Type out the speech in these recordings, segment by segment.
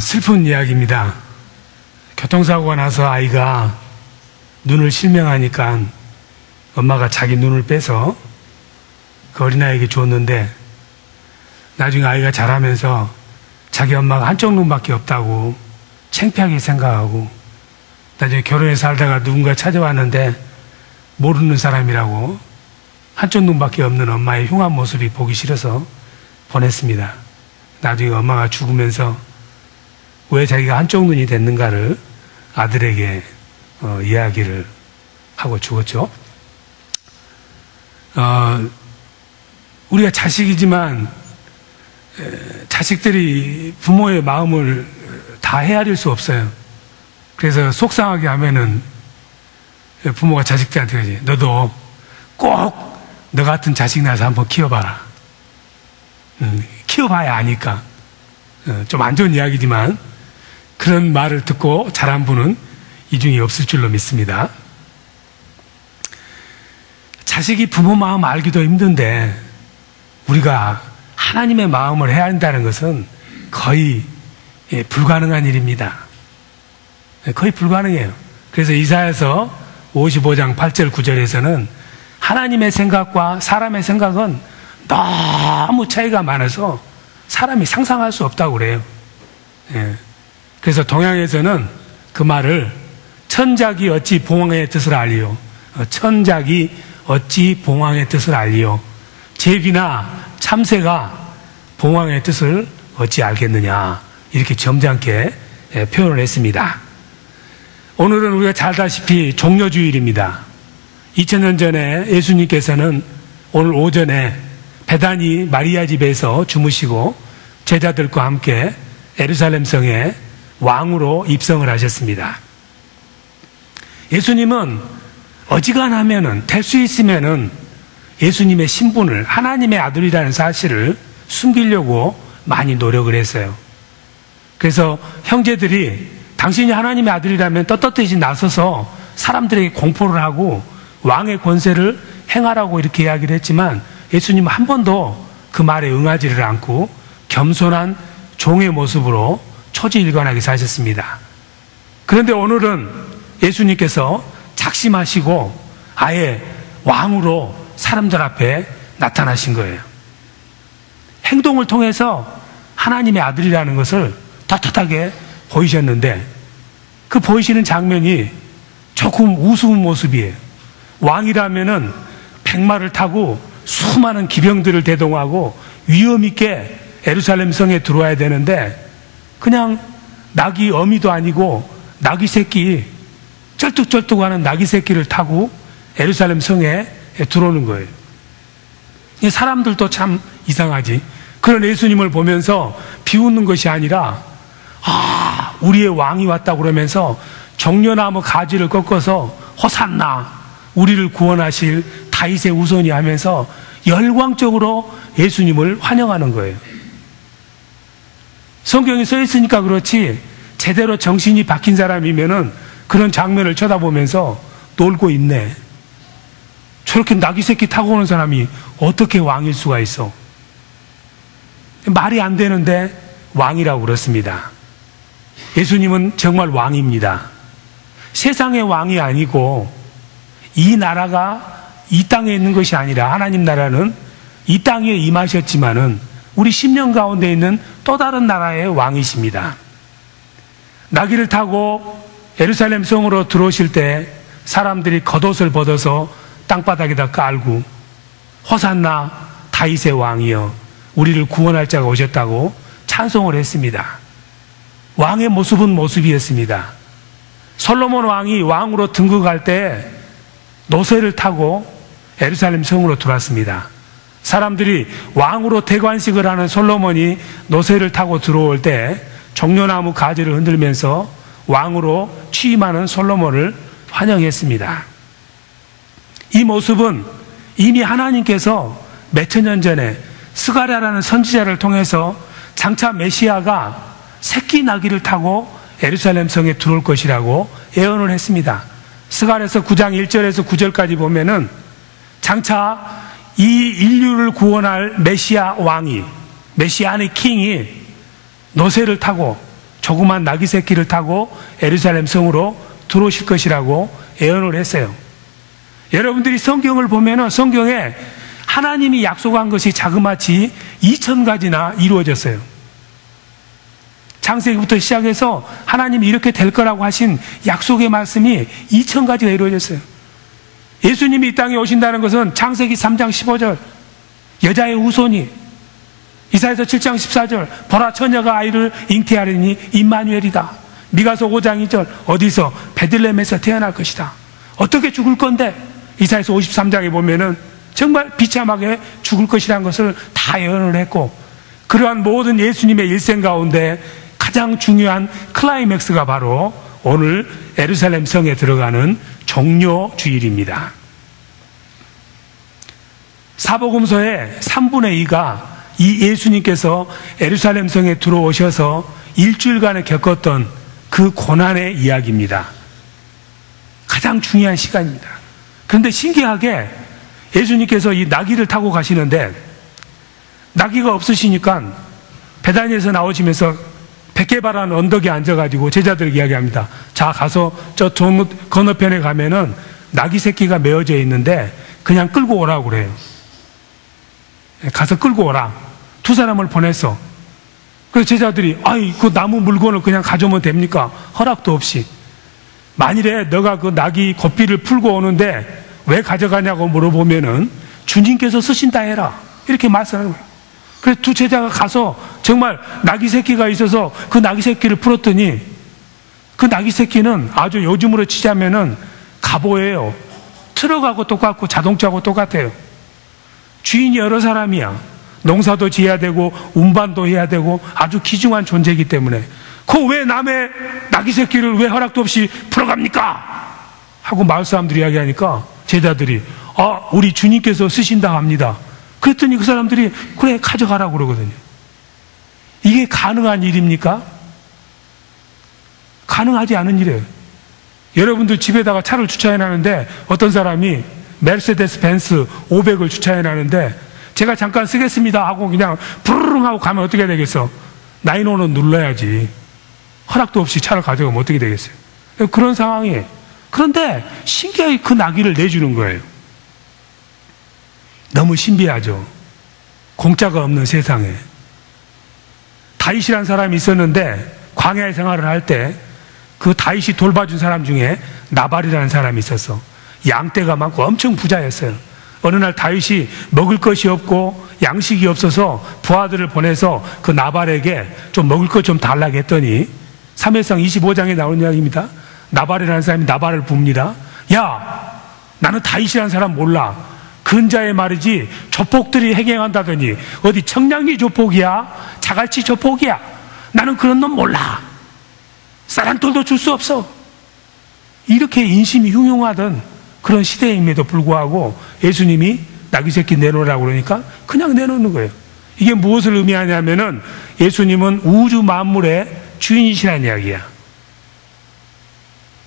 슬픈 이야기입니다. 교통사고가 나서 아이가 눈을 실명하니까 엄마가 자기 눈을 빼서 그 어린아이에게 줬는데, 나중에 아이가 자라면서 자기 엄마가 한쪽 눈밖에 없다고 창피하게 생각하고, 나중에 결혼해서 살다가 누군가 찾아왔는데 모르는 사람이라고 한쪽 눈밖에 없는 엄마의 흉한 모습이 보기 싫어서 보냈습니다. 나중에 엄마가 죽으면서 왜 자기가 한쪽 눈이 됐는가를 아들에게 이야기를 하고 죽었죠. 우리가 자식이지만 자식들이 부모의 마음을 다 헤아릴 수 없어요. 그래서 속상하게 하면은 부모가 자식들한테 그러지, 너도 꼭 너 같은 자식 낳아서 한번 키워봐라. 키워봐야 아니까. 좀 안 좋은 이야기지만 그런 말을 듣고 자란 분은 이 중에 없을 줄로 믿습니다. 자식이 부모 마음 알기도 힘든데 우리가 하나님의 마음을 해야 한다는 것은 거의 불가능한 일입니다. 거의 불가능해요. 그래서 이사야서 55장 8절 9절에서는 하나님의 생각과 사람의 생각은 너무 차이가 많아서 사람이 상상할 수 없다고 그래요. 그래서 동양에서는 그 말을 천작이 어찌 봉황의 뜻을 알리요, 천작이 어찌 봉황의 뜻을 알리요, 제비나 참새가 봉황의 뜻을 어찌 알겠느냐, 이렇게 점잖게 표현을 했습니다. 오늘은 우리가 잘 알다시피 종려주일입니다. 2000년 전에 예수님께서는 오늘 오전에 베다니 마리아 집에서 주무시고 제자들과 함께 예루살렘 성에 왕으로 입성을 하셨습니다. 예수님은 어지간하면은, 될 수 있으면은 예수님의 신분을, 하나님의 아들이라는 사실을 숨기려고 많이 노력을 했어요. 그래서 형제들이 당신이 하나님의 아들이라면 떳떳이 나서서 사람들에게 공포를 하고 왕의 권세를 행하라고 이렇게 이야기를 했지만, 예수님은 한 번도 그 말에 응하지를 않고 겸손한 종의 모습으로 초지일관하게 사셨습니다. 그런데 오늘은 예수님께서 작심하시고 아예 왕으로 사람들 앞에 나타나신 거예요. 행동을 통해서 하나님의 아들이라는 것을 떳떳하게 보이셨는데, 그 보이시는 장면이 조금 우스운 모습이에요. 왕이라면은 백마를 타고 수많은 기병들을 대동하고 위험 있게 예루살렘 성에 들어와야 되는데, 그냥 낙이 어미도 아니고 낙이 새끼, 쩔뚝쩔뚝하는 낙이 새끼를 타고 예루살렘 성에 들어오는 거예요. 사람들도 참 이상하지. 그런 예수님을 보면서 비웃는 것이 아니라, 우리의 왕이 왔다 그러면서 종려나무 가지를 꺾어서 호산나, 우리를 구원하실 다윗의 후손이 하면서 열광적으로 예수님을 환영하는 거예요. 성경에 써 있으니까 그렇지 제대로 정신이 박힌 사람이면은 그런 장면을 쳐다보면서 놀고 있네. 저렇게 낙이 새끼 타고 오는 사람이 어떻게 왕일 수가 있어? 말이 안 되는데 왕이라고 그렇습니다. 예수님은 정말 왕입니다. 세상의 왕이 아니고, 이 나라가 이 땅에 있는 것이 아니라 하나님 나라는 이 땅에 임하셨지만은 우리 심령 가운데 있는 또 다른 나라의 왕이십니다. 나귀를 타고 예루살렘 성으로 들어오실 때 사람들이 겉옷을 벗어서 땅바닥에다 깔고 호산나 다윗의 왕이여 우리를 구원할 자가 오셨다고 찬송을 했습니다. 왕의 모습은 모습이었습니다. 솔로몬 왕이 왕으로 등극할 때 노새를 타고 예루살렘 성으로 들어왔습니다. 사람들이 왕으로 대관식을 하는 솔로몬이 노새를 타고 들어올 때 종려나무 가지를 흔들면서 왕으로 취임하는 솔로몬을 환영했습니다. 이 모습은 이미 하나님께서 몇천 년 전에 스가랴라는 선지자를 통해서 장차 메시아가 새끼 나귀를 타고 예루살렘 성에 들어올 것이라고 예언을 했습니다. 스가랴서 9장 1절에서 9절까지 보면은 장차 이 인류를 구원할 메시아 왕이, 메시아의 킹이 노새를 타고 조그만 나귀 새끼를 타고 예루살렘 성으로 들어오실 것이라고 예언을 했어요. 여러분들이 성경을 보면은 성경에 하나님이 약속한 것이 자그마치 2000가지나 이루어졌어요. 창세기부터 시작해서 하나님이 이렇게 될 거라고 하신 약속의 말씀이 2000가지가 이루어졌어요. 예수님이 이 땅에 오신다는 것은 창세기 3장 15절 여자의 후손이, 이사야서 7장 14절 보라 처녀가 아이를 잉태하리니 임마누엘이다. 미가서 5장 2절 어디서? 베들레헴에서 태어날 것이다. 어떻게 죽을 건데? 이사야서 53장에 보면은 정말 비참하게 죽을 것이라는 것을 다 예언을 했고, 그러한 모든 예수님의 일생 가운데 가장 중요한 클라이맥스가 바로 오늘 예루살렘 성에 들어가는 종료 주일입니다. 사복음서의 3분의 2가 이 예수님께서 예루살렘 성에 들어오셔서 일주일간에 겪었던 그 고난의 이야기입니다. 가장 중요한 시간입니다. 그런데 신기하게 예수님께서 이 나귀를 타고 가시는데 나귀가 없으시니까 베다니에서 나오시면서 백개바라는 언덕에 앉아가지고 제자들에게 이야기합니다. 자, 가서 저 건너편에 가면은 나귀 새끼가 메어져 있는데 그냥 끌고 오라고 그래요. 가서 끌고 오라. 두 사람을 보냈어. 그래서 제자들이 아이 그 나무 물건을 그냥 가져오면 됩니까? 허락도 없이. 만일에 너가 그 나귀 고삐를 풀고 오는데 왜 가져가냐고 물어보면은 주님께서 쓰신다 해라. 이렇게 말씀하는 거예요. 그래서 두 제자가 가서 정말 나귀 새끼가 있어서 그 나귀 새끼를 풀었더니 그 나귀 새끼는 아주 요즘으로 치자면은 갑오예요. 트럭하고 똑같고 자동차하고 똑같아요. 주인이 여러 사람이야. 농사도 지어야 되고 운반도 해야 되고 아주 귀중한 존재이기 때문에 그 왜 남의 나귀 새끼를 왜 허락도 없이 풀어갑니까? 하고 마을 사람들이 이야기하니까 제자들이 우리 주님께서 쓰신다 합니다. 그랬더니 그 사람들이 그래 가져가라고 그러거든요. 이게 가능한 일입니까? 가능하지 않은 일이에요. 여러분들 집에다가 차를 주차해놨는데 어떤 사람이 메르세데스 벤츠 500을 주차해놨는데 제가 잠깐 쓰겠습니다 하고 그냥 부르릉 하고 가면 어떻게 되겠어? 911은 눌러야지. 허락도 없이 차를 가져가면 어떻게 되겠어요? 그런 상황이에요. 그런데 신기하게 그 나귀를 내주는 거예요. 너무 신비하죠. 공짜가 없는 세상에. 다윗이라는 사람이 있었는데 광야의 생활을 할 때 그 다윗이 돌봐준 사람 중에 나발이라는 사람이 있었어. 양떼가 많고 엄청 부자였어요. 어느 날 다윗이 먹을 것이 없고 양식이 없어서 부하들을 보내서 그 나발에게 좀 먹을 것 좀 달라고 했더니 3회상 25장에 나오는 이야기입니다. 나발이라는 사람이 나발을 붑니다. 야, 나는 다윗이라는 사람 몰라. 근자의 말이지 조폭들이 행행한다더니 어디 청량리 조폭이야? 자갈치 조폭이야? 나는 그런 놈 몰라. 쌀한톨도 줄 수 없어. 이렇게 인심이 흉흉하던 그런 시대임에도 불구하고 예수님이 나귀 새끼 내놓으라고 그러니까 그냥 내놓는 거예요. 이게 무엇을 의미하냐면은 예수님은 우주 만물의 주인이시라는 이야기야.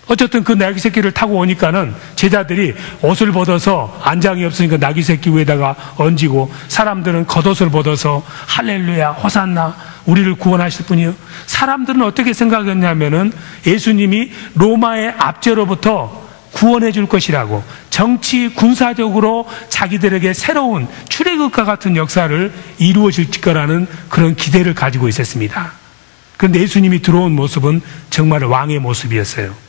어쨌든 그 나귀 새끼를 타고 오니까는 제자들이 옷을 벗어서 안장이 없으니까 나귀 새끼 위에다가 얹이고 사람들은 겉옷을 벗어서 할렐루야 호산나 우리를 구원하실 분이요. 사람들은 어떻게 생각했냐면은 예수님이 로마의 압제로부터 구원해 줄 것이라고 정치 군사적으로 자기들에게 새로운 출애굽과 같은 역사를 이루어질 거라는 그런 기대를 가지고 있었습니다. 그런데 예수님이 들어온 모습은 정말 왕의 모습이었어요.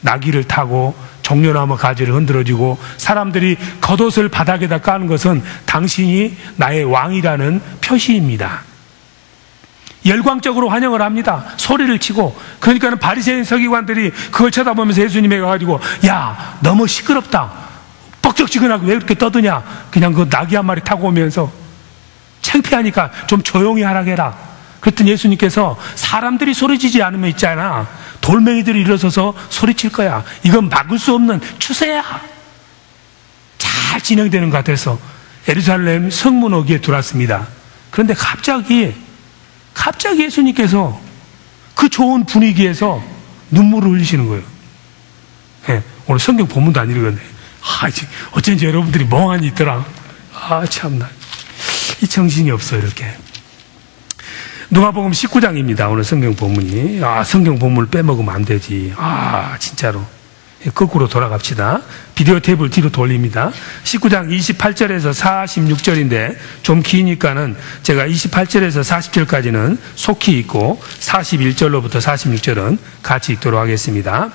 나귀를 타고 종려나무 가지를 흔들어주고 사람들이 겉옷을 바닥에다 까는 것은 당신이 나의 왕이라는 표시입니다. 열광적으로 환영을 합니다. 소리를 치고. 그러니까는 바리새인 서기관들이 그걸 쳐다보면서 예수님에게 가가지고 야 너무 시끄럽다. 뻑적지근하고 왜 그렇게 떠드냐. 그냥 그 나귀 한 마리 타고 오면서 창피하니까 좀 조용히 하라고 해라. 그랬더니 예수님께서 사람들이 소리치지 않으면 있잖아 돌멩이들이 일어서서 소리칠 거야. 이건 막을 수 없는 추세야. 잘 진행되는 것 같아서 예루살렘 성문 어귀에 들어왔습니다. 그런데 갑자기 예수님께서 그 좋은 분위기에서 눈물을 흘리시는 거예요. 네, 오늘 성경 본문도 안 읽었네. 어쩐지 여러분들이 멍하니 있더라. 참나 이 정신이 없어. 이렇게 누가복음 19장입니다. 오늘 성경 본문이. 성경 본문을 빼먹으면 안 되지. 진짜로. 거꾸로 돌아갑시다. 비디오 탭을 뒤로 돌립니다. 19장 28절에서 46절인데 좀 기니까는 제가 28절에서 40절까지는 속히 읽고 41절로부터 46절은 같이 읽도록 하겠습니다.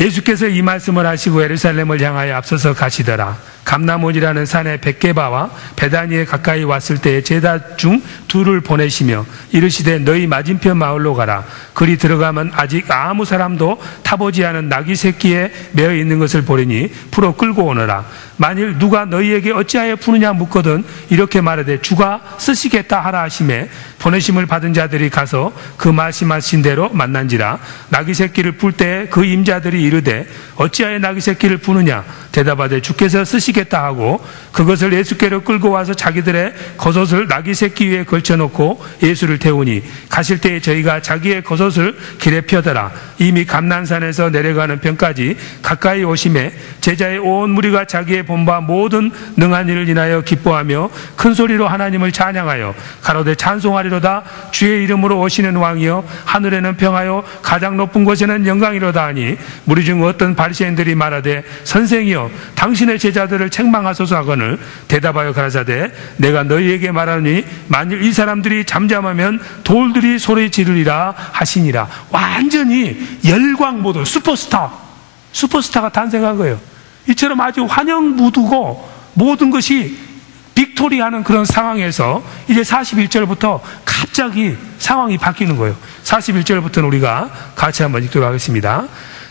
예수께서 이 말씀을 하시고 예루살렘을 향하여 앞서서 가시더라. 감람원이라는 산에 벳게바와 베다니에 가까이 왔을 때에 제자 중 둘을 보내시며 이르시되 너희 맞은편 마을로 가라. 그리 들어가면 아직 아무 사람도 타보지 않은 나귀 새끼에 매어 있는 것을 보리니 풀어 끌고 오너라. 만일 누가 너희에게 어찌하여 푸느냐 묻거든 이렇게 말하되 주가 쓰시겠다 하라 하시매 보내심을 받은 자들이 가서 그 말씀하신 대로 만난지라. 나귀 새끼를 풀 때에 그 임자들이 이르되 어찌하여 나귀 새끼를 푸느냐 대답하되 주께서 쓰시겠다 하고 그것을 예수께로 끌고 와서 자기들의 겉옷을 나귀 새끼 위에 걸쳐놓고 예수를 태우니 가실 때에 저희가 자기의 겉옷을 길에 펴더라. 이미 감난산에서 내려가는 편까지 가까이 오심에 제자의 온 무리가 자기의 본바 모든 능한 일을 인하여 기뻐하며 큰 소리로 하나님을 찬양하여 가로되 찬송하리로다. 주의 이름으로 오시는 왕이여 하늘에는 평하여 가장 높은 곳에는 영광이로다 하니 무리 중 어떤 바리새인들이 말하되 선생이여 당신의 제자들을 책망하소서 하거늘 대답하여 가라사대 내가 너희에게 말하니 만일 이 사람들이 잠잠하면 돌들이 소리 지르리라 하시니라. 완전히 열광 모드 슈퍼스타가 탄생한 거예요. 이처럼 아주 환영 무드고 모든 것이 빅토리하는 그런 상황에서 이제 41절부터 갑자기 상황이 바뀌는 거예요. 41절부터는 우리가 같이 한번 읽도록 하겠습니다.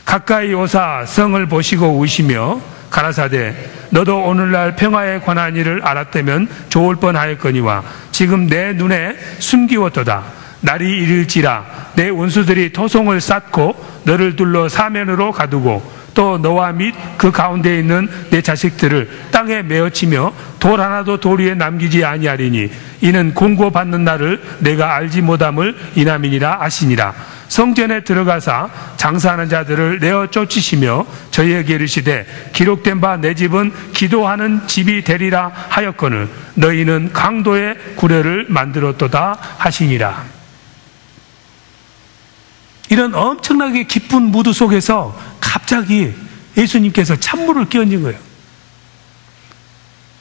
가까이 오사 성을 보시고 우시며 가라사대 너도 오늘날 평화에 관한 일을 알았다면 좋을 뻔하였거니와 지금 내 눈에 숨기웠도다. 날이 이를지라 내 원수들이 토송을 쌓고 너를 둘러 사면으로 가두고 또 너와 및 그 가운데 있는 내 자식들을 땅에 메어치며 돌 하나도 돌 위에 남기지 아니하리니 이는 공고받는 날을 내가 알지 못함을 이남이니라 하시니라. 성전에 들어가사 장사하는 자들을 내어 쫓으시며 저희에게 이르시되 기록된 바 내 집은 기도하는 집이 되리라 하였거늘 너희는 강도의 구례를 만들었도다 하시니라. 이런 엄청나게 기쁜 무드 속에서 갑자기 예수님께서 찬물을 끼얹은 거예요.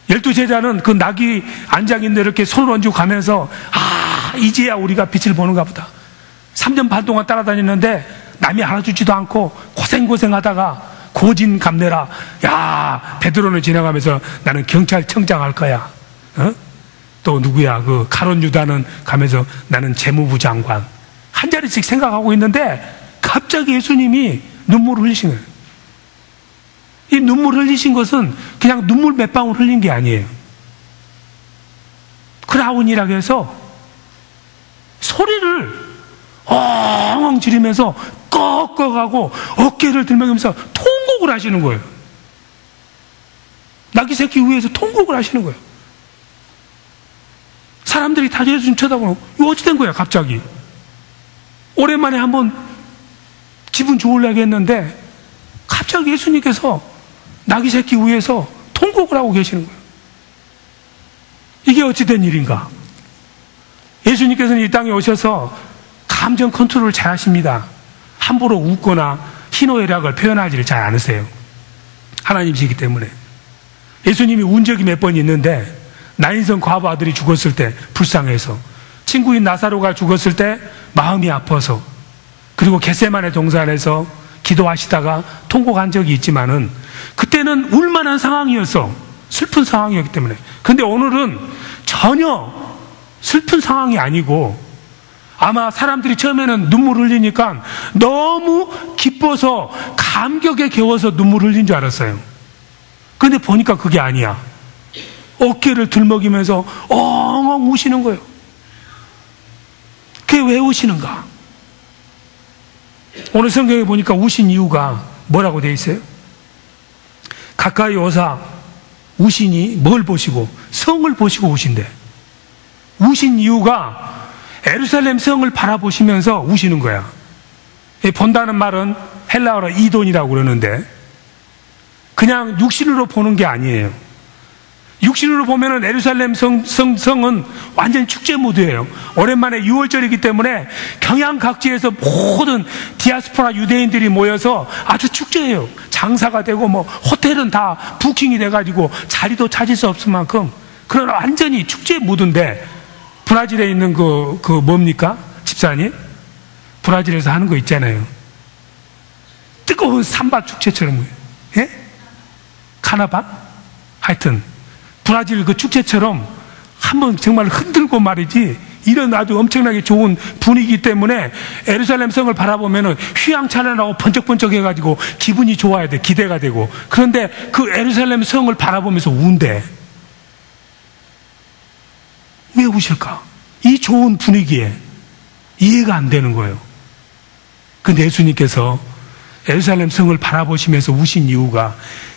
12제자는 그 낙이 안장인데 이렇게 손을 얹고 가면서 이제야 우리가 빛을 보는가 보다. 3년 반 동안 따라다녔는데 남이 알아주지도 않고 고생하다가 고진감래라. 야, 베드로는 지나가면서 나는 경찰청장 할 거야. 또 누구야? 그 가론 유다는 가면서 나는 재무부 장관. 한 자리씩 생각하고 있는데 갑자기 예수님이 눈물을 흘리신 거예요. 이 눈물 흘리신 것은 그냥 눈물 몇 방울 흘린 게 아니에요. 크라운이라고 해서 소리를 엉엉 지르면서 꺽꺽하고 어깨를 들면서 통곡을 하시는 거예요. 나귀 새끼 위에서 통곡을 하시는 거예요. 사람들이 다 예수님 쳐다보고 이거 어찌 된 거야 갑자기. 오랜만에 한번 기분 좋으려고 했는데 갑자기 예수님께서 나귀 새끼 위에서 통곡을 하고 계시는 거예요. 이게 어찌 된 일인가? 예수님께서는 이 땅에 오셔서 감정 컨트롤을 잘 하십니다. 함부로 웃거나 희노애락을 표현하지를 잘 않으세요. 하나님이시기 때문에. 예수님이 운 적이 몇 번 있는데 나인성 과부 아들이 죽었을 때 불쌍해서, 친구인 나사로가 죽었을 때 마음이 아파서, 그리고 겟세마네 동산에서 기도하시다가 통곡한 적이 있지만은 그때는 울만한 상황이었어. 슬픈 상황이었기 때문에. 근데 오늘은 전혀 슬픈 상황이 아니고 아마 사람들이 처음에는 눈물 흘리니까 너무 기뻐서 감격에 겨워서 눈물 흘린 줄 알았어요. 근데 보니까 그게 아니야. 어깨를 들먹이면서 엉엉 우시는 거예요. 그게 왜 우시는가? 오늘 성경에 보니까 우신 이유가 뭐라고 되어 있어요? 가까이 오사 우시니 뭘 보시고? 성을 보시고 우신대. 우신 이유가 예루살렘 성을 바라보시면서 우시는 거야. 본다는 말은 헬라어로 이돈이라고 그러는데 그냥 육신으로 보는 게 아니에요. 육신으로 보면은 예루살렘 성은 완전 축제 무드예요. 오랜만에 6월절이기 때문에 경양 각지에서 모든 디아스포라 유대인들이 모여서 아주 축제예요. 장사가 되고 뭐 호텔은 다 부킹이 돼가지고 자리도 찾을 수 없을 만큼 그런 완전히 축제 무드인데, 브라질에 있는 그 뭡니까? 집사님? 브라질에서 하는 거 있잖아요. 뜨거운 삼바 축제처럼. 예? 카나바? 하여튼 브라질 그 축제처럼 한번 정말 흔들고 말이지, 이런 아주 엄청나게 좋은 분위기 때문에 예루살렘 성을 바라보면은 휘황찬란하고 번쩍번쩍 해가지고 기분이 좋아야 돼. 기대가 되고. 그런데 그 예루살렘 성을 바라보면서 운대. 왜 우실까? 이 좋은 분위기에 이해가 안 되는 거예요. 근데 예수님께서 예루살렘 성을 바라보시면서 우신 이유가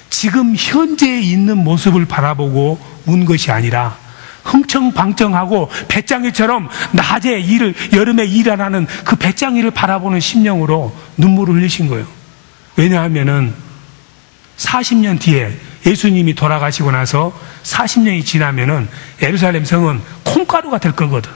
지금 현재에 있는 모습을 바라보고 운 것이 아니라 흥청방청하고 배짱이처럼 낮에 여름에 일 안 하는 그 배짱이를 바라보는 심령으로 눈물을 흘리신 거예요. 왜냐하면은 40년 뒤에 예수님이 돌아가시고 나서 40년이 지나면은 예루살렘 성은 콩가루가 될 거거든.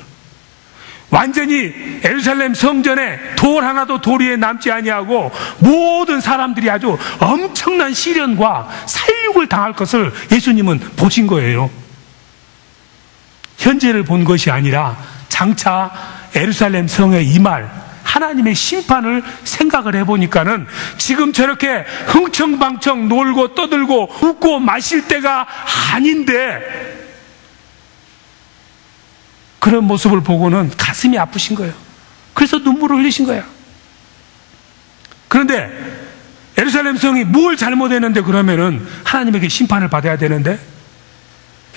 완전히 예루살렘 성전에 돌 하나도 돌 위에 남지 아니하고 모든 사람들이 아주 엄청난 시련과 살육을 당할 것을 예수님은 보신 거예요. 현재를 본 것이 아니라 장차 예루살렘 성에 임할 하나님의 심판을 생각을 해보니까는 지금 저렇게 흥청방청 놀고 떠들고 웃고 마실 때가 아닌데, 그런 모습을 보고는 가슴이 아프신 거예요. 그래서 눈물을 흘리신 거예요. 그런데 예루살렘 성이 뭘 잘못했는데 그러면은 하나님에게 심판을 받아야 되는데,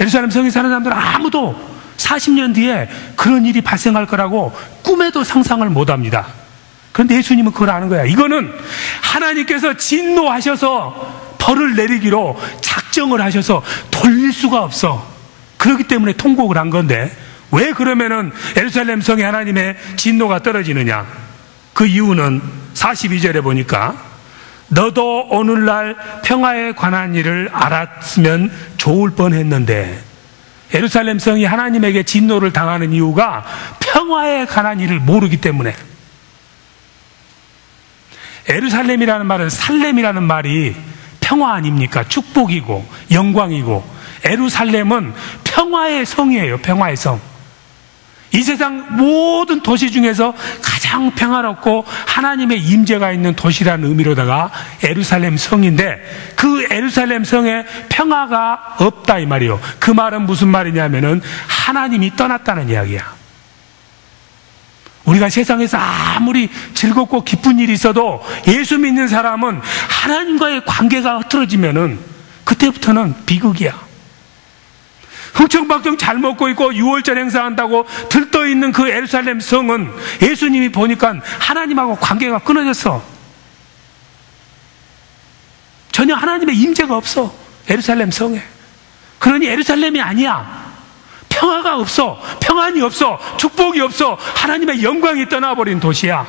예루살렘 성에 사는 사람들은 아무도 40년 뒤에 그런 일이 발생할 거라고 꿈에도 상상을 못 합니다. 그런데 예수님은 그걸 아는 거야. 이거는 하나님께서 진노하셔서 벌을 내리기로 작정을 하셔서 돌릴 수가 없어. 그렇기 때문에 통곡을 한 건데, 왜 그러면은 예루살렘 성에 하나님의 진노가 떨어지느냐? 그 이유는 42절에 보니까 너도 오늘날 평화에 관한 일을 알았으면 좋을 뻔했는데, 예루살렘 성이 하나님에게 진노를 당하는 이유가 평화에 관한 일을 모르기 때문에. 예루살렘이라는 말은 살렘이라는 말이 평화 아닙니까? 축복이고 영광이고. 예루살렘은 평화의 성이에요. 평화의 성. 이 세상 모든 도시 중에서 가장 평화롭고 하나님의 임재가 있는 도시라는 의미로다가 예루살렘 성인데, 그 예루살렘 성에 평화가 없다 이 말이에요. 그 말은 무슨 말이냐면은 하나님이 떠났다는 이야기야. 우리가 세상에서 아무리 즐겁고 기쁜 일이 있어도 예수 믿는 사람은 하나님과의 관계가 흐트러지면은 그때부터는 비극이야. 흥청박청 잘 먹고 있고 6월절 행사한다고 들떠있는 그 예루살렘 성은 예수님이 보니까 하나님하고 관계가 끊어졌어. 전혀 하나님의 임재가 없어, 예루살렘 성에. 그러니 예루살렘이 아니야. 평화가 없어, 평안이 없어, 축복이 없어, 하나님의 영광이 떠나버린 도시야.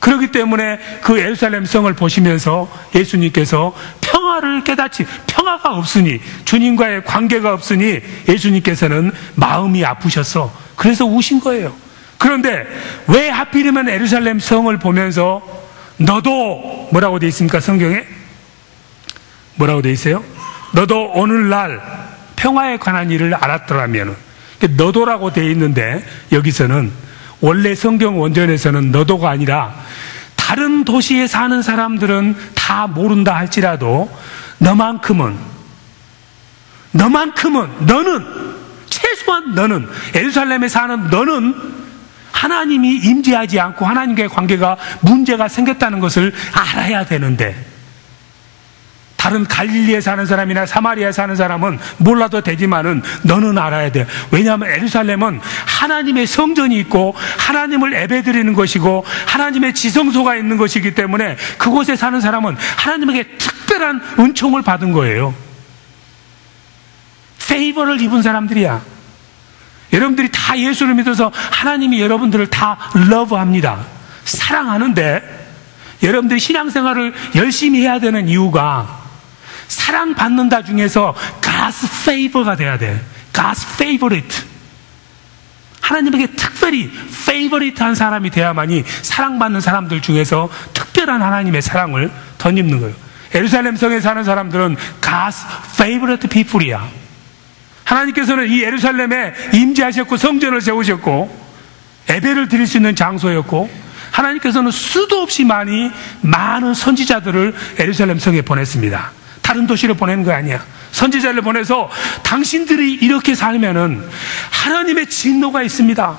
그렇기 때문에 그 예루살렘 성을 보시면서 예수님께서 평화를 깨닫지, 평화가 없으니, 주님과의 관계가 없으니 예수님께서는 마음이 아프셨어. 그래서 우신 거예요. 그런데 왜 하필이면 예루살렘 성을 보면서 너도, 뭐라고 되어 있습니까? 성경에 뭐라고 되어 있어요? 너도 오늘날 평화에 관한 일을 알았더라면, 너도라고 되어 있는데 여기서는 원래 성경 원전에서는 너도가 아니라 다른 도시에 사는 사람들은 다 모른다 할지라도 너만큼은, 너는, 최소한 너는, 예루살렘에 사는 너는 하나님이 임재하지 않고 하나님과의 관계가 문제가 생겼다는 것을 알아야 되는데, 다른 갈릴리에 사는 사람이나 사마리아에 사는 사람은 몰라도 되지만은 너는 알아야 돼. 왜냐하면 예루살렘은 하나님의 성전이 있고 하나님을 예배드리는 것이고 하나님의 지성소가 있는 것이기 때문에 그곳에 사는 사람은 하나님에게 특별한 은총을 받은 거예요. 페이버를 입은 사람들이야. 여러분들이 다 예수를 믿어서 하나님이 여러분들을 다 러브합니다. 사랑하는데, 여러분들이 신앙생활을 열심히 해야 되는 이유가 사랑받는다 중에서 God's favor가 돼야 돼. God's favorite. 하나님에게 특별히 favorite한 사람이 돼야만이 사랑받는 사람들 중에서 특별한 하나님의 사랑을 덧입는 거예요. 예루살렘 성에 사는 사람들은 God's favorite people이야. 하나님께서는 이 예루살렘에 임재하셨고 성전을 세우셨고 예배를 드릴 수 있는 장소였고, 하나님께서는 수도 없이 많은 선지자들을 예루살렘 성에 보냈습니다. 다른 도시로 보내는 거 아니야. 선지자를 보내서 당신들이 이렇게 살면은 하나님의 진노가 있습니다.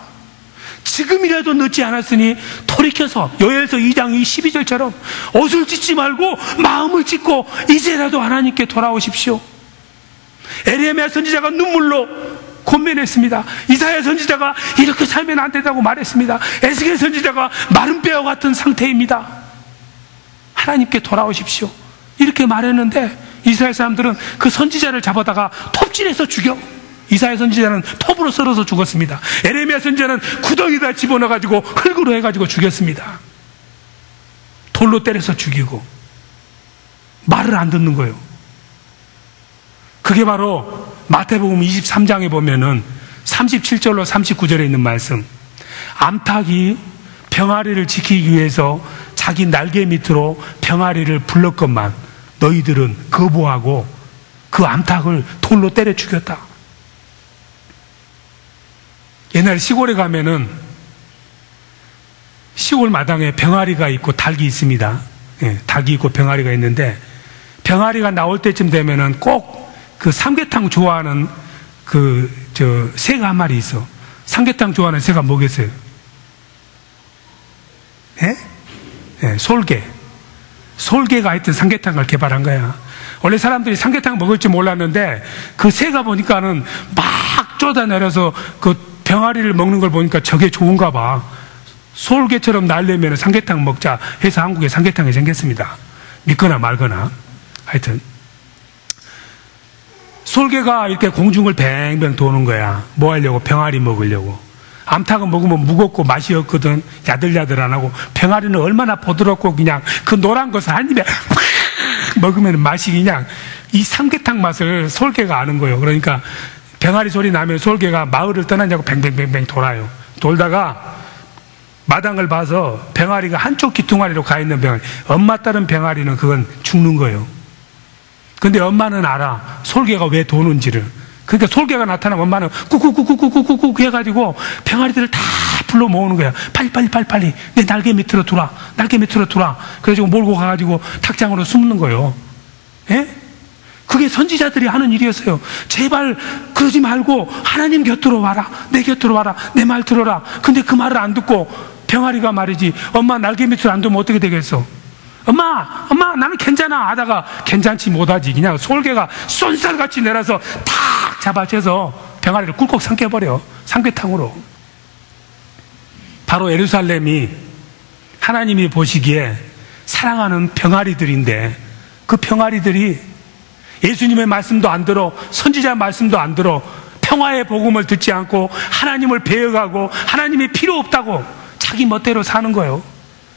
지금이라도 늦지 않았으니 돌이켜서 요엘서 2장 12절처럼 옷을 찢지 말고 마음을 찢고 이제라도 하나님께 돌아오십시오. 에레미야 선지자가 눈물로 권면했습니다. 이사야 선지자가 이렇게 살면 안 된다고 말했습니다. 에스겔 선지자가 마른 뼈와 같은 상태입니다. 하나님께 돌아오십시오. 이렇게 말했는데 이스라엘 사람들은 그 선지자를 잡아다가 톱질해서 죽여. 이사야 선지자는 톱으로 썰어서 죽었습니다. 에레미야 선지자는 구덩이에다 집어넣어가지고 흙으로 해가지고 죽였습니다. 돌로 때려서 죽이고. 말을 안 듣는 거예요. 그게 바로 마태복음 23장에 보면은 37절로 39절에 있는 말씀. 암탉이 병아리를 지키기 위해서 자기 날개 밑으로 병아리를 불렀건만 너희들은 거부하고 그 암탉을 돌로 때려 죽였다. 옛날 시골에 가면은 시골 마당에 병아리가 있고 닭이 있습니다. 예, 닭이 있고 병아리가 있는데 병아리가 나올 때쯤 되면은 꼭 그 삼계탕 좋아하는 새가 한 마리 있어. 삼계탕 좋아하는 새가 뭐겠어요? 예? 예, 솔개. 솔개가 하여튼 삼계탕을 개발한 거야. 원래 사람들이 삼계탕 먹을 줄 몰랐는데 그 새가 보니까는 막 쫓아내려서 그 병아리를 먹는 걸 보니까 저게 좋은가 봐. 솔개처럼 날려면 삼계탕 먹자 해서 한국에 삼계탕이 생겼습니다. 믿거나 말거나. 하여튼 솔개가 이렇게 공중을 뱅뱅 도는 거야. 뭐 하려고? 병아리 먹으려고. 암탉은 먹으면 무겁고 맛이 없거든. 야들야들 안 하고. 병아리는 얼마나 부드럽고 그냥 그 노란 것을 한 입에 먹으면 맛이 그냥 이 삼계탕 맛을 솔개가 아는 거예요. 그러니까 병아리 소리 나면 솔개가 마을을 떠나냐고 뱅뱅뱅뱅 돌아요. 돌다가 마당을 봐서 병아리가 한쪽 귀퉁아리로 가 있는 병아리, 엄마 따른 병아리는 그건 죽는 거예요. 근데 엄마는 알아. 솔개가 왜 도는지를. 그러니까 솔개가 나타나면 엄마는 꾹꾹꾹꾹꾹꾹꾹 해가지고 병아리들을 다 불러 모으는 거야. 빨리 내 날개 밑으로 들어와. 날개 밑으로 들어와. 그래가지고 몰고 가가지고 탁장으로 숨는 거예요. 예? 그게 선지자들이 하는 일이었어요. 제발 그러지 말고 하나님 곁으로 와라. 내 곁으로 와라. 내 말 들어라. 근데 그 말을 안 듣고 병아리가 말이지, 엄마 날개 밑으로 안 두면 어떻게 되겠어? 엄마 나는 괜찮아 하다가 괜찮지 못하지. 그냥 솔개가 쏜살같이 내려서 탁 잡아채서 병아리를 꿀꺽 삼켜버려. 삼계탕으로. 바로 예루살렘이 하나님이 보시기에 사랑하는 병아리들인데, 그 병아리들이 예수님의 말씀도 안 들어, 선지자 말씀도 안 들어, 평화의 복음을 듣지 않고 하나님을 배역하고 하나님이 필요 없다고 자기 멋대로 사는 거예요.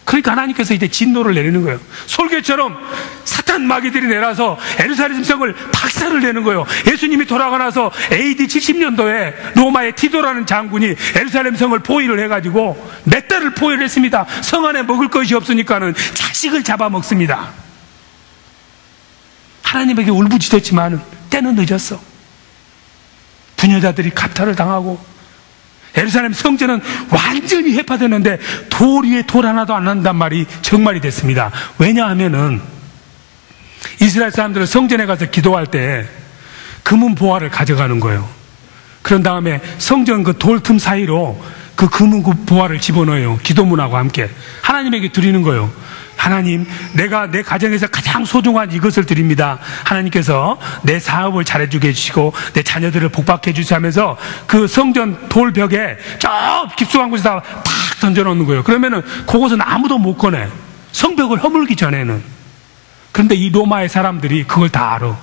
그러니까 하나님께서 이제 진노를 내리는 거예요. 솔개처럼 사탄 마귀들이 내려서 예루살렘 성을 박살을 내는 거예요. 예수님이 돌아가 나서 AD 70년도에 로마의 티도라는 장군이 예루살렘 성을 포위를 해가지고 몇 달을 포위를 했습니다. 성 안에 먹을 것이 없으니까는 자식을 잡아먹습니다. 하나님에게 울부짖었지만 때는 늦었어. 부녀자들이 갑탈을 당하고 예루살렘 성전은 완전히 해파되는데 돌 위에 돌 하나도 안 난단 말이 정말이 됐습니다. 왜냐하면은 이스라엘 사람들은 성전에 가서 기도할 때 금은 보화를 가져가는 거예요. 그런 다음에 성전 그 돌 틈 사이로 그 금은 보화를 집어넣어요. 기도문하고 함께 하나님에게 드리는 거예요. 하나님, 내가 내 가정에서 가장 소중한 이것을 드립니다. 하나님께서 내 사업을 잘해주게 해주시고 내 자녀들을 복받게 해주시고 하면서 그 성전 돌벽에 저 깊숙한 곳에다 탁 던져놓는 거예요. 그러면은 그곳은 아무도 못 꺼내. 성벽을 허물기 전에는. 그런데 이 로마의 사람들이 그걸 다 알아.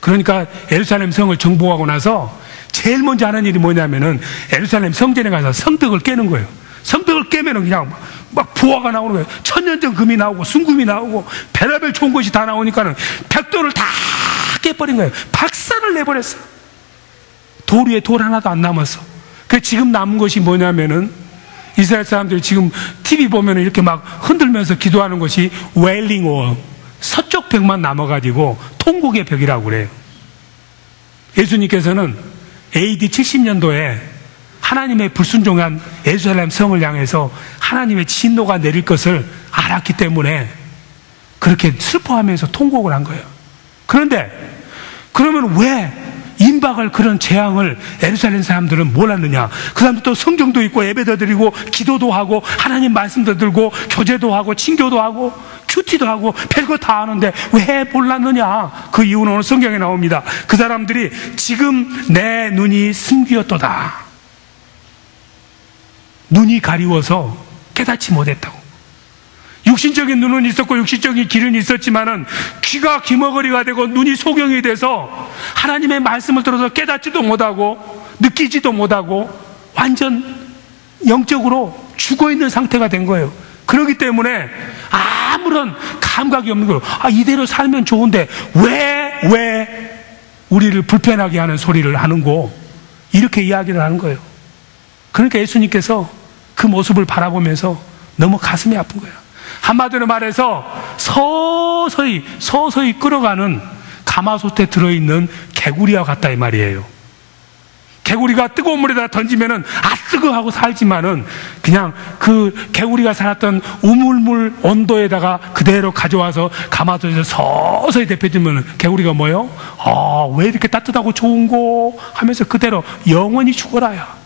그러니까 예루살렘 성을 정복하고 나서 제일 먼저 하는 일이 뭐냐면은 예루살렘 성전에 가서 성벽을 깨는 거예요. 성벽을 깨면은 그냥 막 부화가 나오는 거예요. 천년전 금이 나오고 순금이 나오고 별의별 좋은 것이 다 나오니까는 벽돌을 다 깨버린 거예요. 박살을 내버렸어요. 돌 위에 돌 하나도 안 남았어. 그 지금 남은 것이 뭐냐면은 이스라엘 사람들이 지금 TV 보면은 이렇게 막 흔들면서 기도하는 것이 웨일링 워, 서쪽 벽만 남아가지고 통곡의 벽이라고 그래요. 예수님께서는 AD 70년도에 하나님의 불순종한 예루살렘 성을 향해서 하나님의 진노가 내릴 것을 알았기 때문에 그렇게 슬퍼하면서 통곡을 한 거예요. 그런데 그러면 왜 임박할 그런 재앙을 예루살렘 사람들은 몰랐느냐? 그 사람들 또 성경도 있고 예배도 드리고 기도도 하고 하나님 말씀도 들고 교제도 하고 친교도 하고 큐티도 하고 별거 다 하는데 왜 몰랐느냐? 그 이유는 오늘 성경에 나옵니다. 그 사람들이 지금 내 눈이 숨기었도다. 눈이 가리워서 깨닫지 못했다고. 육신적인 눈은 있었고 육신적인 귀는 있었지만은 귀가 귀머거리가 되고 눈이 소경이 돼서 하나님의 말씀을 들어서 깨닫지도 못하고 느끼지도 못하고 완전 영적으로 죽어있는 상태가 된 거예요. 그렇기 때문에 아무런 감각이 없는 거예요. 이대로 살면 좋은데 왜 우리를 불편하게 하는 소리를 하는고, 이렇게 이야기를 하는 거예요. 그러니까 예수님께서 그 모습을 바라보면서 너무 가슴이 아픈 거예요. 한마디로 말해서 서서히 끌어가는 가마솥에 들어있는 개구리와 같다 이 말이에요. 개구리가 뜨거운 물에다 던지면은 뜨거 하고 살지만은 그냥 그 개구리가 살았던 우물물 온도에다가 그대로 가져와서 가마솥에서 서서히 데펴주면 개구리가 뭐요? 왜 이렇게 따뜻하고 좋은고 하면서 그대로 영원히 죽어라야.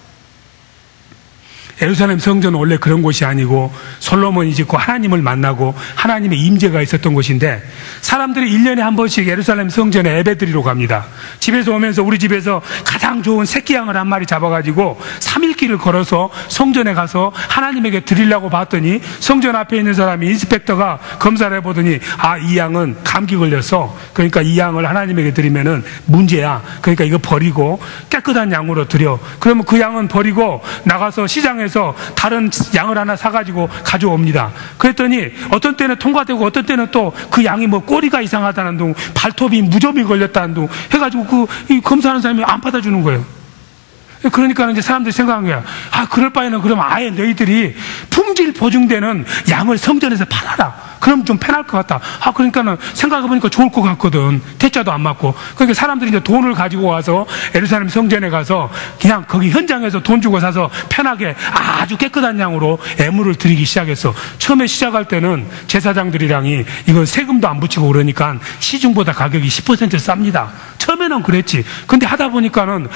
예루살렘 성전은 원래 그런 곳이 아니고 솔로몬이 짓고 하나님을 만나고 하나님의 임재가 있었던 곳인데, 사람들이 1년에 한 번씩 예루살렘 성전에 예배드리러 갑니다. 집에서 오면서 우리 집에서 가장 좋은 새끼 양을 한 마리 잡아가지고 3일길을 걸어서 성전에 가서 하나님에게 드리려고 봤더니 성전 앞에 있는 사람이 인스펙터가 검사를 해보더니 이 양은 감기 걸렸어. 그러니까 이 양을 하나님에게 드리면은 문제야. 그러니까 이거 버리고 깨끗한 양으로 드려. 그러면 그 양은 버리고 나가서 시장에서 다른 양을 하나 사가지고 가져옵니다. 그랬더니 어떤 때는 통과되고 어떤 때는 또 그 양이 뭐 꼬리가 이상하다는 둥, 발톱이 무좀이 걸렸다는 둥 해가지고 이 검사하는 사람이 안 받아주는 거예요. 그러니까 이제 사람들이 생각한 거야. 그럴 바에는 그럼 아예 너희들이 품질 보증되는 양을 성전에서 팔아라. 그럼 좀 편할 것 같다. 그러니까는 생각해보니까 좋을 것 같거든. 대자도 안 맞고. 그러니까 사람들이 이제 돈을 가지고 와서 예루살렘 성전에 가서 그냥 거기 현장에서 돈 주고 사서 편하게 아주 깨끗한 양으로 예물을 드리기 시작했어. 처음에 시작할 때는 제사장들이랑이 이건 세금도 안 붙이고 그러니까 시중보다 가격이 10% 쌉니다. 처음에는 그랬지. 근데 하다 보니까는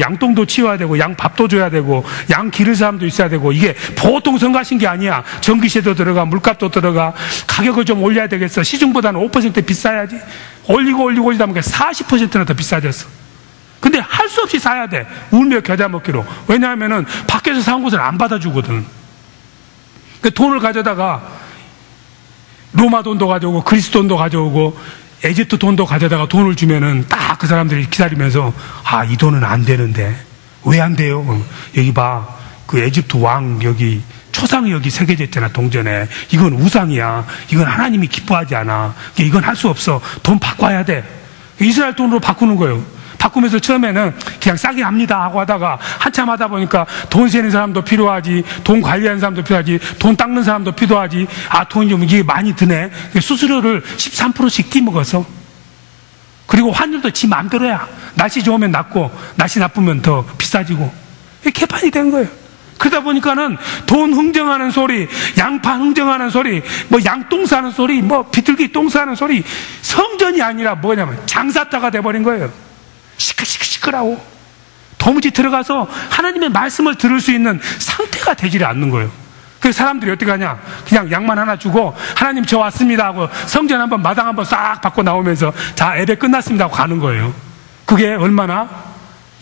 양똥도 치워야 되고 양 밥도 줘야 되고 양 기를 사람도 있어야 되고, 이게 보통 성가신 게 아니야. 전기세도 들어가 물값도 들어가. 가격을 좀 올려야 되겠어. 시중보다는 5% 비싸야지. 올리다 보니까 40%나 더 비싸졌어. 근데 할 수 없이 사야 돼. 울며 겨자 먹기로. 왜냐하면은 밖에서 사온 것을 안 받아주거든. 그 돈을 가져다가 로마 돈도 가져오고 그리스 돈도 가져오고 에집트 돈도 가져다가 돈을 주면은 딱 그 사람들이 기다리면서 이 돈은 안 되는데. 왜 안 돼요? 여기 봐. 그 에집트 왕 여기 초상이 여기 새겨져 있잖아, 동전에. 이건 우상이야. 이건 하나님이 기뻐하지 않아. 이건 할 수 없어. 돈 바꿔야 돼. 이스라엘 돈으로 바꾸는 거예요. 바꾸면서 처음에는 그냥 싸게 합니다 하고 하다가 한참 하다 보니까 돈 세는 사람도 필요하지, 돈 관리하는 사람도 필요하지, 돈 닦는 사람도 필요하지. 돈이 좀 이게 많이 드네. 수수료를 13%씩 띄먹어서. 그리고 환율도 지 마음대로야. 날씨 좋으면 낮고 날씨 나쁘면 더 비싸지고. 이게 개판이 된 거예요. 그러다 보니까는 돈 흥정하는 소리, 양파 흥정하는 소리, 양똥 싸는 소리, 비둘기 똥 싸는 소리, 성전이 아니라 뭐냐면 장사터가 돼버린 거예요. 시끌시끌하고 도무지 들어가서 하나님의 말씀을 들을 수 있는 상태가 되지를 않는 거예요. 그래서 사람들이 어떻게 하냐, 그냥 양만 하나 주고 하나님 저 왔습니다 하고 성전 한번 마당 한번 싹 받고 나오면서 자 예배 끝났습니다 하고 가는 거예요. 그게 얼마나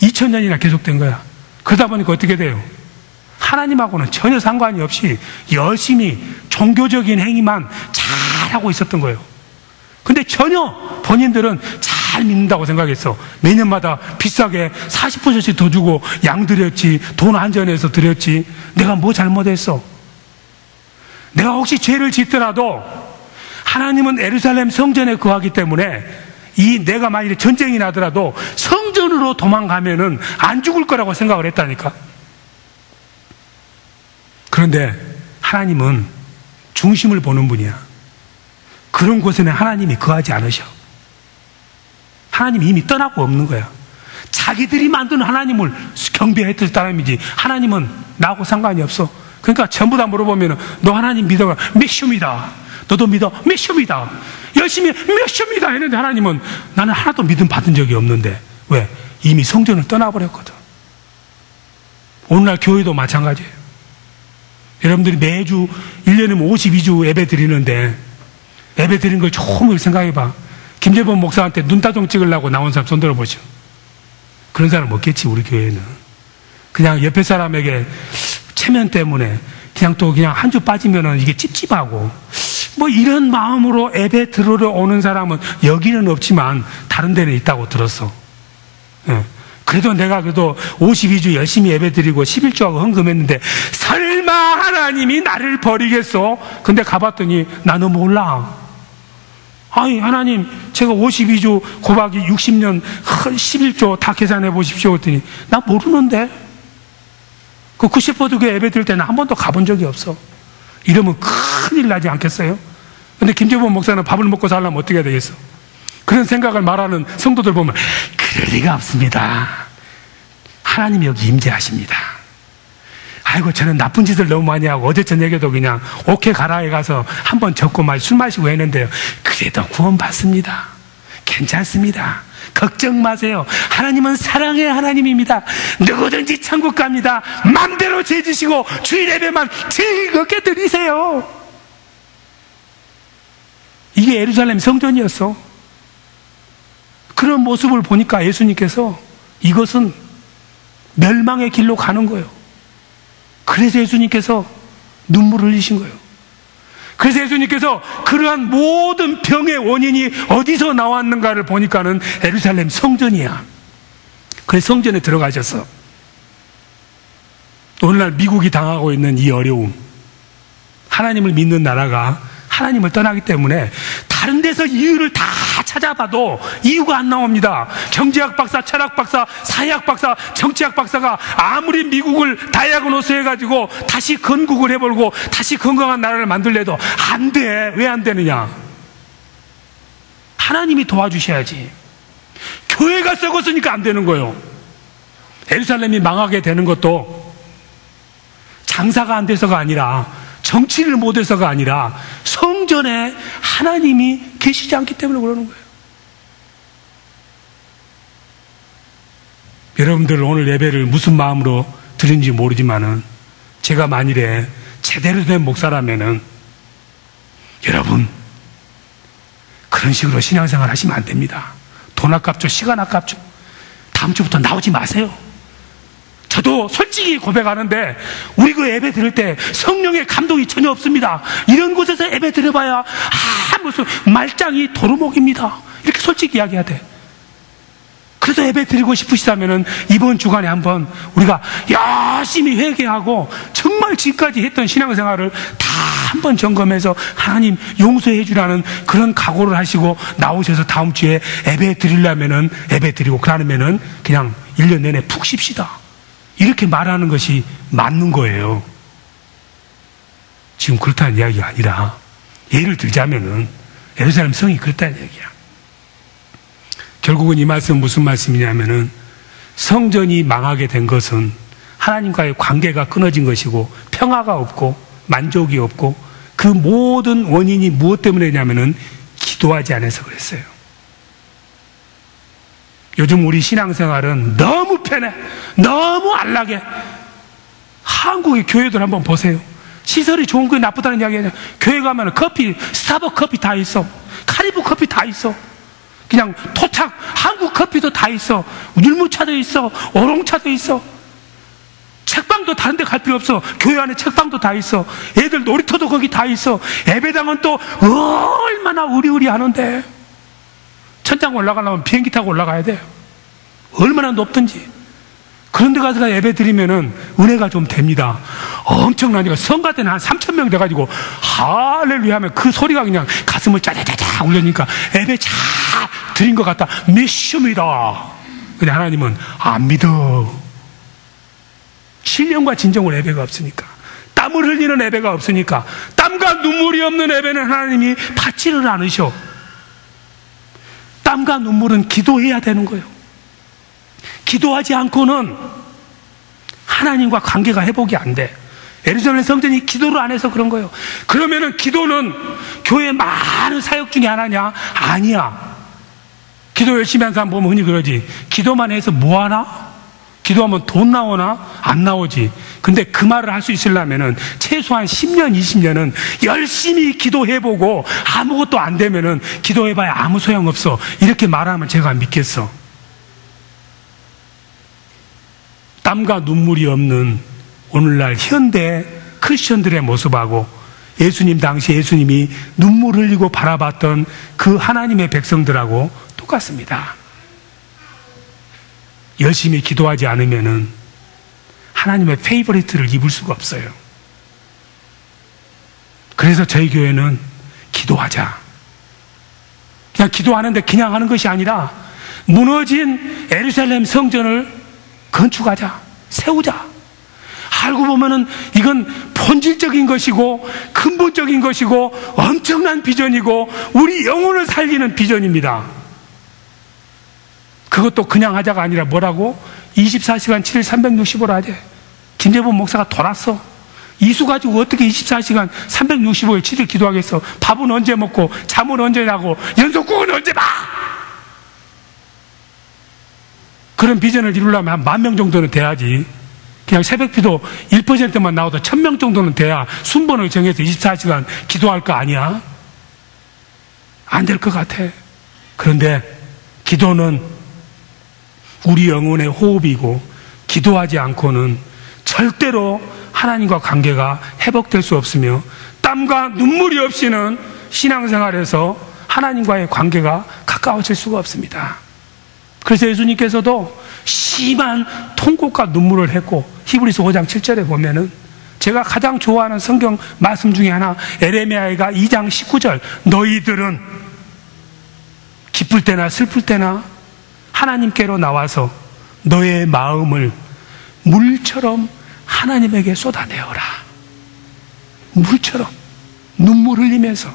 2000년이나 계속된 거야. 그러다 보니까 어떻게 돼요? 하나님하고는 전혀 상관이 없이 열심히 종교적인 행위만 잘하고 있었던 거예요. 근데 전혀 본인들은 잘 믿는다고 생각했어. 매년마다 비싸게 40%씩 더 주고 양 드렸지, 돈 안전해서 드렸지. 내가 뭐 잘못했어? 내가 혹시 죄를 짓더라도 하나님은 예루살렘 성전에 거하기 때문에 내가 만일에 전쟁이 나더라도 성전으로 도망가면은 안 죽을 거라고 생각을 했다니까. 그런데 하나님은 중심을 보는 분이야. 그런 곳에는 하나님이 거하지 않으셔. 하나님이 이미 떠나고 없는 거야. 자기들이 만든 하나님을 경배했을 사람이지 하나님은 나하고 상관이 없어. 그러니까 전부 다 물어보면 너 하나님 믿어가 몇 슈입니다. 너도 믿어 몇 슈입니다. 열심히 몇 슈입니다 했는데 하나님은 나는 하나도 믿음 받은 적이 없는데. 왜? 이미 성전을 떠나버렸거든. 오늘날 교회도 마찬가지예요. 여러분들이 매주 1년이면 52주 예배 드리는데 예배 드리는 걸 조금 생각해봐. 김재범 목사한테 눈다정 찍으려고 나온 사람 손 들어보죠. 그런 사람 없겠지. 우리 교회는 그냥 옆에 사람에게 체면 때문에 그냥 한 주 빠지면은 이게 찝찝하고 뭐 이런 마음으로 예배 들으러 오는 사람은 여기는 없지만 다른 데는 있다고 들었어. 그래도 내가 52주 열심히 예배 드리고 11조하고 헌금했는데 설마 하나님이 나를 버리겠어? 근데 가봤더니 나는 몰라. 아니 하나님 제가 52주 곱하기 60년 11조 다 계산해 보십시오 했더니 나 모르는데. 그 90% 교회 예배 드릴 때는 한 번도 가본 적이 없어. 이러면 큰일 나지 않겠어요? 근데 김재범 목사는 밥을 먹고 살려면 어떻게 해야 되겠어? 그런 생각을 말하는 성도들 보면 그럴 리가 없습니다. 하나님이 여기 임재하십니다. 아이고 저는 나쁜 짓을 너무 많이 하고 어제 저녁에도 그냥 옥회 가라에 가서 한번 적고 술 마시고 했는데요. 그래도 구원받습니다. 괜찮습니다. 걱정 마세요. 하나님은 사랑의 하나님입니다. 누구든지 천국 갑니다. 맘대로 죄 지시고 주일 예배만 즐겁게 드리세요. 이게 예루살렘 성전이었어. 그런 모습을 보니까 예수님께서 이것은 멸망의 길로 가는 거예요. 그래서 예수님께서 눈물을 흘리신 거예요. 그래서 예수님께서 그러한 모든 병의 원인이 어디서 나왔는가를 보니까는 예루살렘 성전이야. 그래서 성전에 들어가셔서 오늘날 미국이 당하고 있는 이 어려움, 하나님을 믿는 나라가 하나님을 떠나기 때문에 다른 데서 이유를 다 찾아봐도 이유가 안 나옵니다. 경제학 박사, 철학 박사, 사회학 박사, 정치학 박사가 아무리 미국을 다이아그노스 해가지고 다시 건국을 해버리고 다시 건강한 나라를 만들래도 안 돼. 왜 안 되느냐? 하나님이 도와주셔야지. 교회가 썩었으니까 안 되는 거예요. 예루살렘이 망하게 되는 것도 장사가 안 돼서가 아니라, 정치를 못해서가 아니라 성전에 하나님이 계시지 않기 때문에 그러는 거예요. 여러분들 오늘 예배를 무슨 마음으로 드린지 모르지만은 제가 만일에 제대로 된 목사라면은 여러분 그런 식으로 신앙생활 하시면 안 됩니다. 돈 아깝죠, 시간 아깝죠. 다음 주부터 나오지 마세요. 저도 솔직히 고백하는데 우리 그 예배 드릴 때 성령의 감동이 전혀 없습니다. 이런 곳에서 예배 드려봐야 무슨 말짱이 도루묵입니다. 이렇게 솔직히 이야기해야 돼. 그래도 예배 드리고 싶으시다면은 이번 주간에 한번 우리가 열심히 회개하고 정말 지금까지 했던 신앙생활을 다 한번 점검해서 하나님 용서해 주라는 그런 각오를 하시고 나오셔서 다음 주에 예배 드리려면은 예배 드리고 그러면은 그냥 1년 내내 푹 쉽시다. 이렇게 말하는 것이 맞는 거예요. 지금 그렇다는 이야기가 아니라 예를 들자면은 예루살렘 성이 그렇다는 얘기야. 결국은 이 말씀은 무슨 말씀이냐면은 성전이 망하게 된 것은 하나님과의 관계가 끊어진 것이고 평화가 없고 만족이 없고 그 모든 원인이 무엇 때문이냐면은 기도하지 않아서 그랬어요. 요즘 우리 신앙생활은 너무 편해. 너무 안락해. 한국의 교회들 한번 보세요. 시설이 좋은 게 나쁘다는 이야기 아니야. 교회 가면 커피, 스타벅 커피 다 있어. 카리브 커피 다 있어. 그냥 토착, 한국 커피도 다 있어. 율무차도 있어. 오롱차도 있어. 책방도 다른 데 갈 필요 없어. 교회 안에 책방도 다 있어. 애들 놀이터도 거기 다 있어. 예배당은 또 얼마나 우리우리 하는데. 천장 올라가려면 비행기 타고 올라가야 돼요. 얼마나 높든지. 그런 데 가서 예배 드리면은 은혜가 좀 됩니다. 엄청나니까 성가 때는 한 3,000명 돼가지고 할렐루야 하면 그 소리가 그냥 가슴을 짜자자자 울려니까 예배 잘 드린 것 같다. 믿습니다. 근데 하나님은 안 믿어. 신령과 진정으로 예배가 없으니까, 땀을 흘리는 예배가 없으니까, 땀과 눈물이 없는 예배는 하나님이 받지를 않으셔. 땀과 눈물은 기도해야 되는 거예요. 기도하지 않고는 하나님과 관계가 회복이 안 돼. 예루살렘 성전이 기도를 안 해서 그런 거예요. 그러면은 기도는 교회 많은 사역 중에 하나냐? 아니야. 기도 열심히 하는 사람 보면 흔히 그러지. 기도만 해서 뭐 하나? 기도하면 돈 나오나? 안 나오지. 근데 그 말을 할 수 있으려면은 최소한 10년, 20년은 열심히 기도해보고 아무것도 안 되면은 기도해봐야 아무 소용없어. 이렇게 말하면 제가 안 믿겠어. 땀과 눈물이 없는 오늘날 현대 크리스천들의 모습하고 예수님 당시 예수님이 눈물 흘리고 바라봤던 그 하나님의 백성들하고 똑같습니다. 열심히 기도하지 않으면은 하나님의 페이버리트를 입을 수가 없어요. 그래서 저희 교회는 기도하자. 그냥 기도하는데 그냥 하는 것이 아니라 무너진 예루살렘 성전을 건축하자, 세우자. 알고 보면은 이건 본질적인 것이고 근본적인 것이고 엄청난 비전이고 우리 영혼을 살리는 비전입니다. 그것도 그냥 하자가 아니라 뭐라고? 24시간 7일 365를 하재. 김재범 목사가 돌았어. 이수 가지고 어떻게 24시간 365일 7일 기도하겠어? 밥은 언제 먹고 잠은 언제 자고 연속곡은 언제 봐? 그런 비전을 이루려면 한 10,000명 정도는 돼야지. 그냥 새벽기도 1%만 나와도 1,000명 정도는 돼야 순번을 정해서 24시간 기도할 거 아니야? 안 될 것 같아. 그런데 기도는 우리 영혼의 호흡이고 기도하지 않고는 절대로 하나님과 관계가 회복될 수 없으며 땀과 눈물이 없이는 신앙생활에서 하나님과의 관계가 가까워질 수가 없습니다. 그래서 예수님께서도 심한 통곡과 눈물을 했고 히브리서 5장 7절에 보면은 제가 가장 좋아하는 성경 말씀 중에 하나 에레미야가 2장 19절 너희들은 기쁠 때나 슬플 때나 하나님께로 나와서 너의 마음을 물처럼 하나님에게 쏟아내어라. 물처럼 눈물 흘리면서.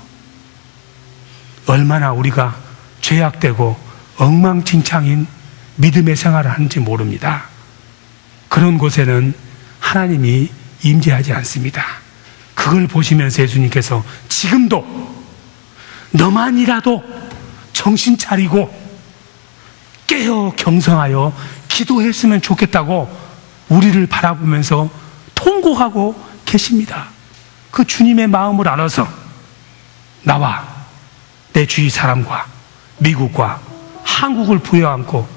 얼마나 우리가 죄악되고 엉망진창인 믿음의 생활을 하는지 모릅니다. 그런 곳에는 하나님이 임재하지 않습니다. 그걸 보시면서 예수님께서 지금도 너만이라도 정신 차리고 깨어 경성하여 기도했으면 좋겠다고 우리를 바라보면서 통곡하고 계십니다. 그 주님의 마음을 알아서 나와 내 주위 사람과 미국과 한국을 부여안고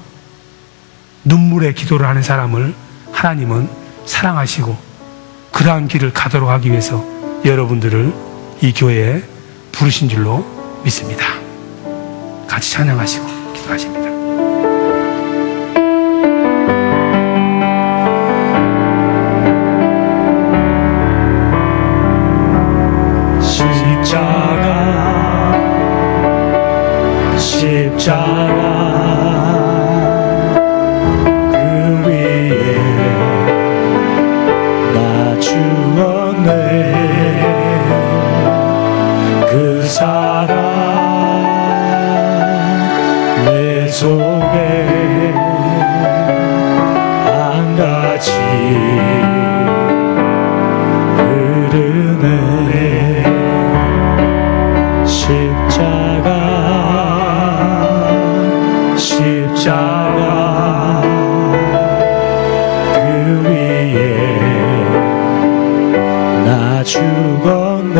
눈물의 기도를 하는 사람을 하나님은 사랑하시고 그러한 길을 가도록 하기 위해서 여러분들을 이 교회에 부르신 줄로 믿습니다. 같이 찬양하시고 기도하십니다. 십자가 그 위에 나 주었네. 그 사랑 내 속에 한가지 흐르네. 십자가 그 위에 나 죽었네.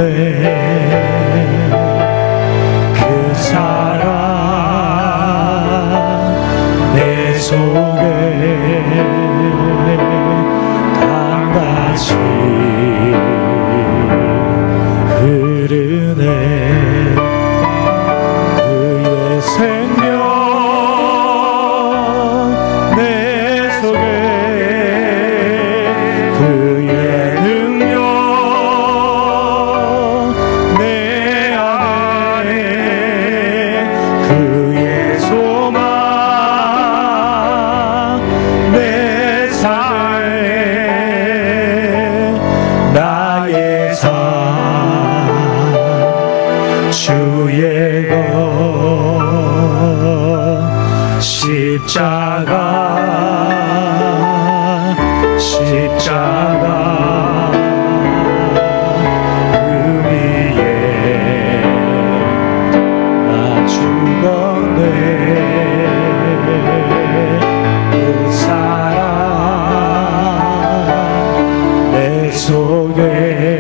그 사랑 내 속에 강같이 흐르네. 그의 생명 그의 손 십자가 그 위에 나 죽었네. 그 사랑 내 속에